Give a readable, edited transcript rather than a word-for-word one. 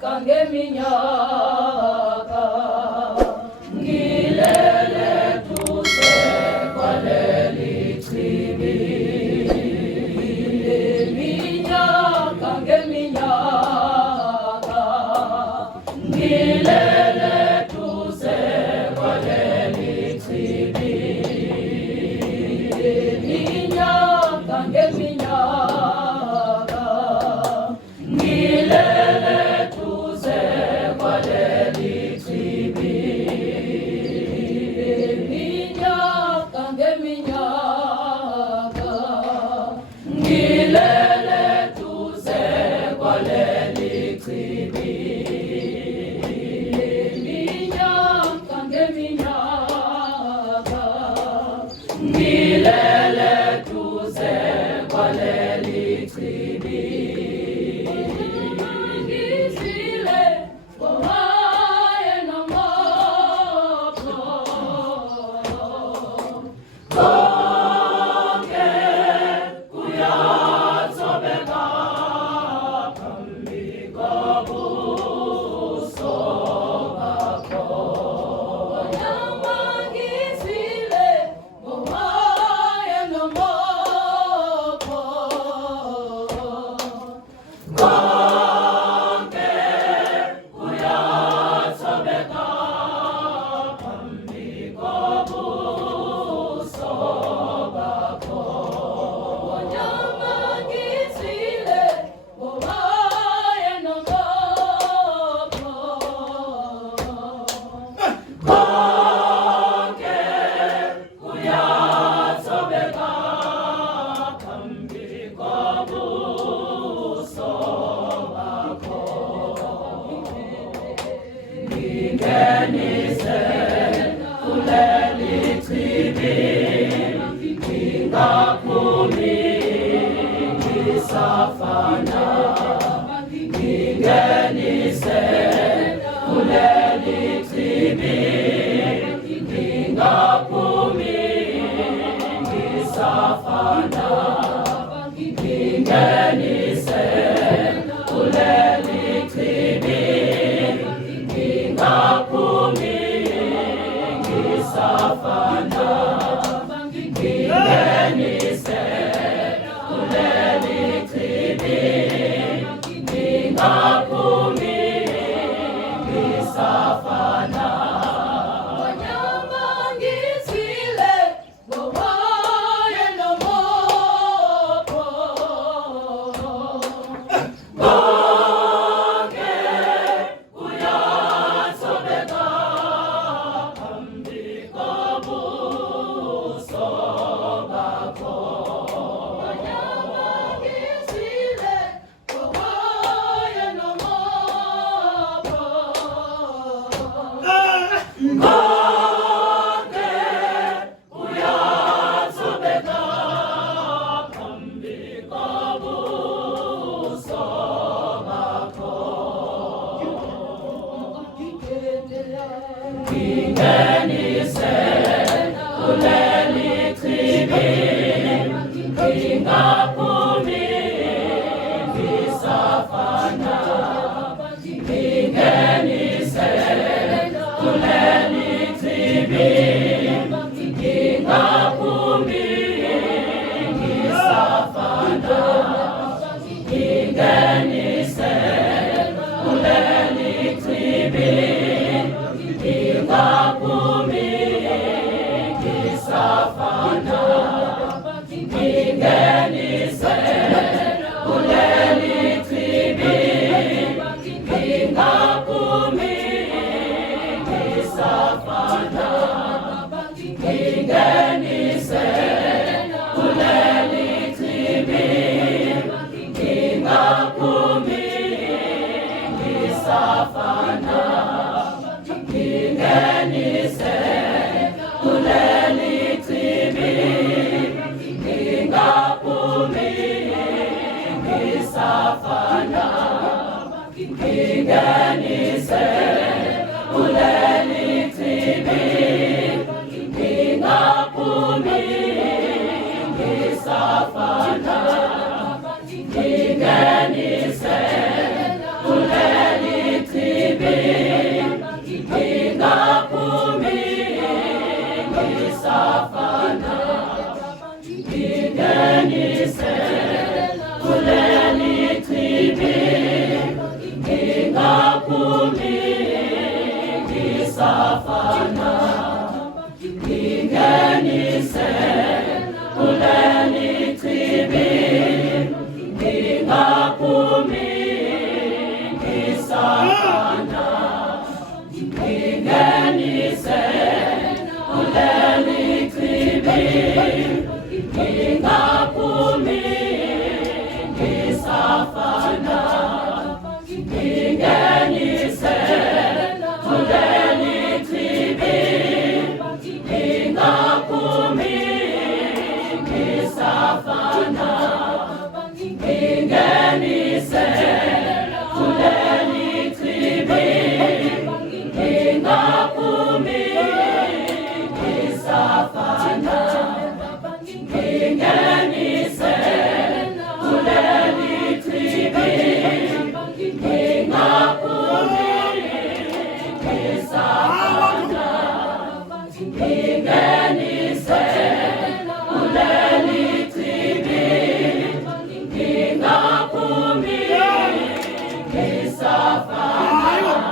ngeminyaka ngilele duze kwaleli chibi ngeminyaka ngilele duze kwaleli chibi ngeminyaka ngilele duze kwaleli chibi ngeminyaka ngilele duze kwaleli chibi ngeminyaka ngilele duze kwaleli chibi ngizile ngomaye nomopho konke kuyathobeka phambi kobuso bakho nyama ngizile ngomaye nomopho konke kuyathobeka phambi kobuso bakho nyama ngizile ngomaye nomopho konke kuyathobeka phambi kobuso bakho ngingenise kuleli chibi ngingaphumi ngisafana ngingenise kuleli chibi ngingaphumi ngisafana ngingenise kuleli chibi ngingaphumi ngisafana ngingenise kuleli chibi ngingaphumi ngisafana nyama ngizile ngomaye nomopho konke kuyathobeka phambi kobuso bakho nyama ngizile ngomaye nomopho konke kuyathobeka phambi kobuso bakho ngingenise kuleli chibi ngingaphumi ngisafana ngingenise kuleli chibi ngingaphumi ngisafana ngingenise kuleli chibi ngingaphumi ngisafana ngingenise kuleli chibi ngingaphumi ngisafana ngingenise kuleli chibi ngingaphumi ngisafana ngingenise kuleli chibi ngingaphumi ngisafana ngingenise kuleli chibi ngingaphumi ngisafana ngingenise kuleli Safana